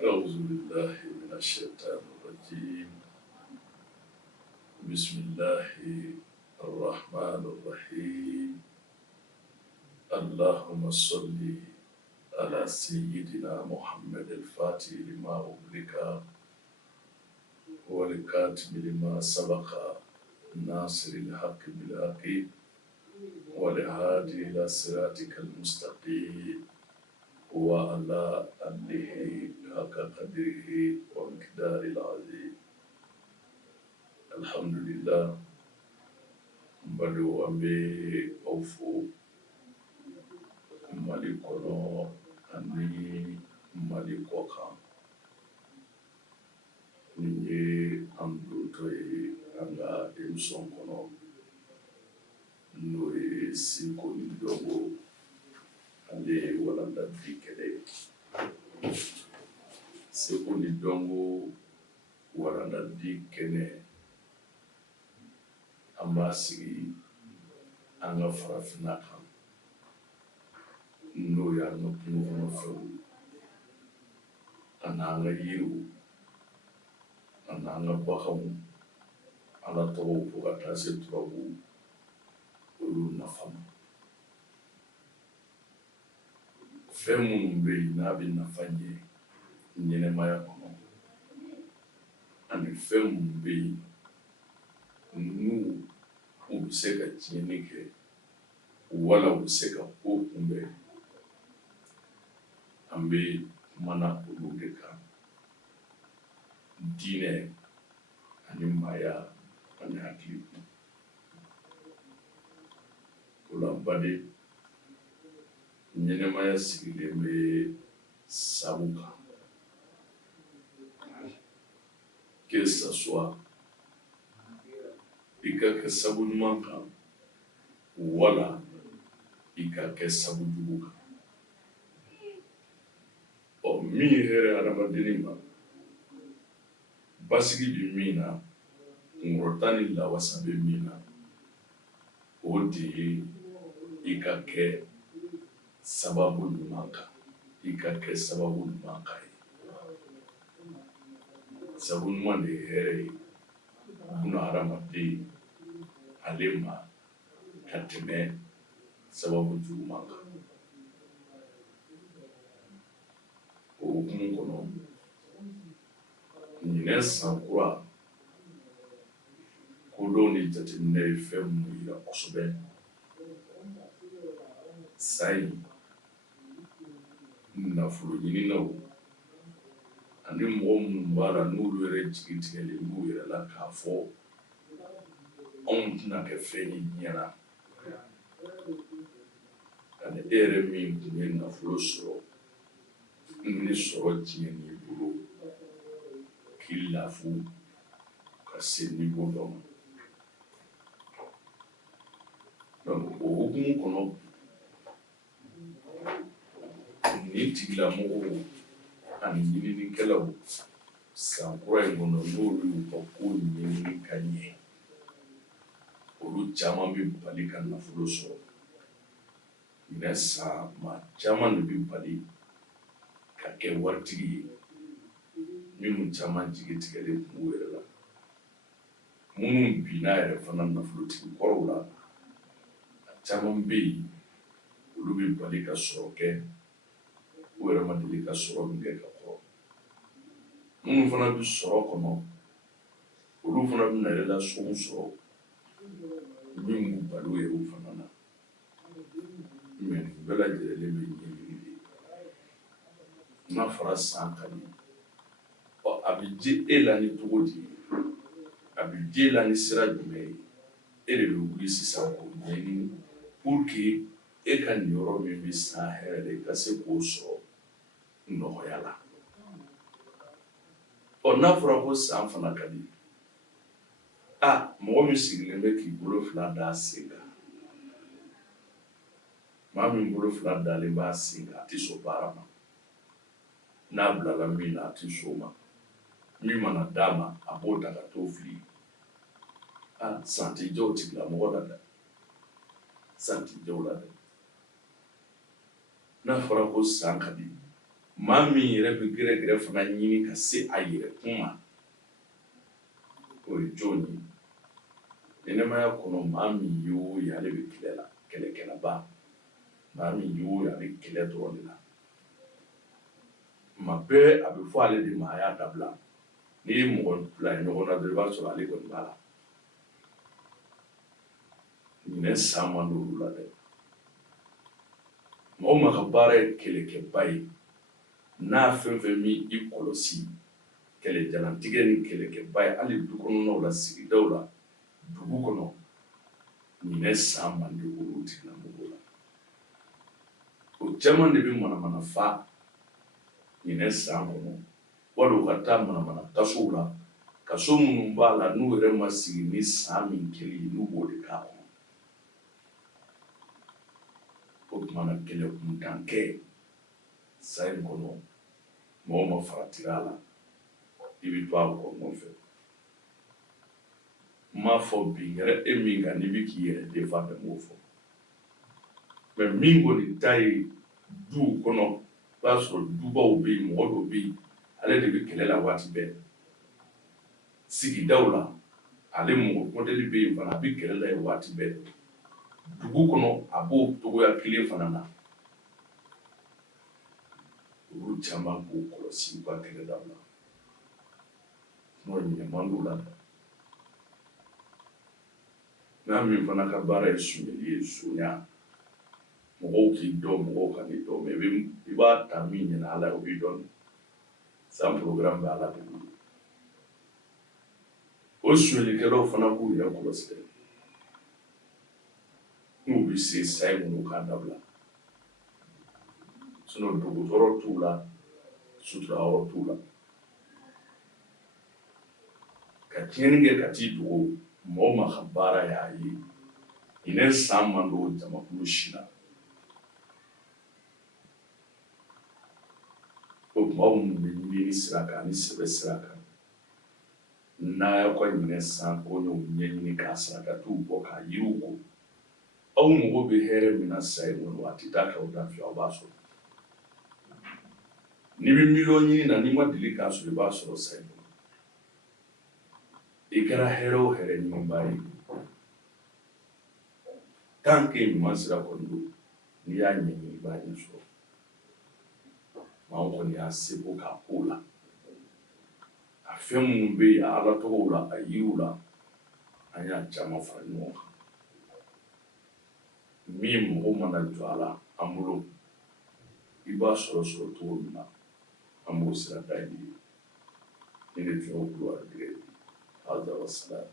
أعوذ بالله من الشيطان الرجيم. بسم الله الرحمن الرحيم. اللهم صل على سيدنا محمد الفاتح لما أغلق والكاتب لما سبق ناصر الحق بالحق والهادي إلى صراطك المستقيم وعلى آله حق قدره ومقداره العظيم. الحمد لله. Mbado ambe ofu malikono ani malikoka nye amdutoye anga emsonkono noe siko ndogo ale walanda dikede siko ndogo walanda dikene ambasigi anga farafina kan no ya no kuno fu ananga yiru ananga bakamu ala to bukata se trobu ulu nafama femu mbe na bi nafanye nyene maya kono ani femu mbe nu ubiseka chinike wala ubiseka kumbe ambe mana uludeka dine ani maya ani hakili kula bade nyene maya sigile me sabuka que ça soit ika ke sabu manka wala ika ke sabu jubuka o mi here adamadini ma basigi bi mina ngorotani la wasabe mina odi ika ke sababu manka ika ke sababu manka sabu mwande here kuna aramadi alima katime sababu jumanga o kunkono nyine sankura kodoni tatimne femu ila osobe sai na fulu nyini no ani mbara nulu ere jigitele nulu ere la kafo on na ke feni nyana ani ere mi na fulu soro ni soro tieni bulu kila fu kasi ni bodo donc o hukumu kono ni tigila mo ani ni kelawo sankura ngono nulu ko ko ni kanye olu caman bi bali ka nafolo sɔrɔ minɛ san maa caman de bi bali ka kɛ waritigi ye minnu caman jigi tigɛlen tun b'u yɛrɛ la minnu binna yɛrɛ fana nafolotigi kɔrɔw la a caman bɛ yen olu bi bali ka sɔrɔ kɛ u yɛrɛ ma deli ka sɔrɔ min kɛ ka kɔrɔ minnu fana bi sɔrɔ kɔnɔ olu fana bɛ na yɛrɛ sɔn sɔrɔ min b'u balo yɛrɛ u fana na mais bɛɛ lajɛlen bɛ ɲɛɲini de n'a fɔra san ka di a bɛ di e la ni cogo di a bɛ di e la ni sira jumɛn ye e de bɛ wuli sisan k'o ɲɛɲini pour que e ka nin yɔrɔ min bɛ san hɛrɛ de ka se k'o sɔrɔ nɔgɔya la n'a fɔra ko san fana ka di mɔgɔ min sigilen bɛ k'i bolo fila da sen kan maa min bolo fila dalen b'a sen kan a tɛ sɔn baara ma n'a bilala min na a tɛ sɔn o ma min mana d'a ma a b'o ta ka t'o fili san tɛ jɔ o tigilamɔgɔ la dɛ san tɛ jɔ o la dɛ n'a fɔra ko san ka di maa min yɛrɛ bɛ gɛrɛgɛrɛ fana ɲini ka se a yɛrɛ kun ma o ye jɔn ye ɲɛnɛmaya kɔnɔ maa min ye o ye ale bɛ kɛlɛ la kɛlɛkɛlaba maa min ye o ye a bɛ kɛlɛ dɔrɔn de la tuma bɛɛ a bɛ fɔ ale de ma a y'a dabila n'i ye mɔgɔ fila ye ɲɔgɔn na dɔrɔn i b'a sɔrɔ ale kɔni b'a la ɲinɛ san man di olu la dɛ mɔgɔ min ka baara ye kɛlɛkɛba ye n'a fɛn fɛn min i kɔlɔsi kɛlɛjalantigɛ ni kɛlɛkɛba ye hali du kɔnɔnaw la sigidaw la dugu kɔnɔ ɲinɛ san man di olu tigilamɔgɔw la o caman de bɛ manamana fa ɲinɛ san kɔnɔ wali u ka taa manamana kasow la kaso minnu b'a la n'u yɛrɛ ma sigi ni san min kɛli ye n'u b'o de k'a kɔnɔ o tuma na kɛlɛ kuntan kɛ san in kɔnɔ mɔgɔ ma faratira a la i bɛ to a kɔ nɔfɛ n m'a fɔ bi yɛrɛ e min kan n'i bɛ k'i yɛrɛ defa bɛ m'o fɔ mɛ min kɔni ta ye duw kɔnɔ i b'a sɔrɔ dubaw bɛ yen mɔgɔ dɔw bɛ yen ale de bɛ kɛlɛ la waati bɛɛ sigidaw la ale mɔgɔ mɔdɛli bɛ yen fana a bɛ kɛlɛ la yen waati bɛɛ dugu kɔnɔ a b'o togoya kelen fana na olu caman k'o kɔlɔsi u ka kɛlɛ dabila n'o ɲinɛ man d'u la dɛ n'a min fana ka baara ye suɲɛli ye suɲa mɔgɔw k'i dɔn mɔgɔw ka n'i dɔn mɛ i b'a ta min ɲɛna ala ye o b'i dɔn san programme bɛ ala de bolo o suɲɛlikɛlaw fana k'u yɛrɛ kɔlɔsi dɛ n'u bɛ se sa ye minnu k'a dabila dogotɔrɔ t'u la suturayɔrɔ t'u la ka tiɲɛni kɛ ka t'i dogo mɔgɔ ma ka baara y'a ye ɲinɛ san man don jamakulu si la o tuma aw minnu bɛ ɲini sira kan ani sɛbɛ sira kan n'a y'aw ka ɲinɛ san ko n'o ɲɛɲini k'a sarakatiw bɔ k'a yiriw ko aw mago bɛ hɛrɛ min na sa ye kɔnɔ a tɛ taa k'aw dafi aw b'a sɔrɔ n'i bɛ miliyɔn ɲini na n'i ma deli k'a sɔrɔ i b'a sɔrɔ sa ye kɔnɔ i kɛra hɛrɛ o hɛrɛ ɲiniba ye tant que ɲuman sira kɔni don n'i y'a ɲɛɲini i b'a ɲɛ sɔrɔ maa kɔni y'a seko k'a ko la a fɛn minnu bɛ yen a ala tɔgɔw la a yiriw la an y'a caman fara ɲɔgɔn kan min mɔgɔ mana jɔ a la an bolo i b'a sɔrɔ sɔrɔ cogo min na an b'o sira da i ye ne de tun y'o kulo a digɛ bi hada wasala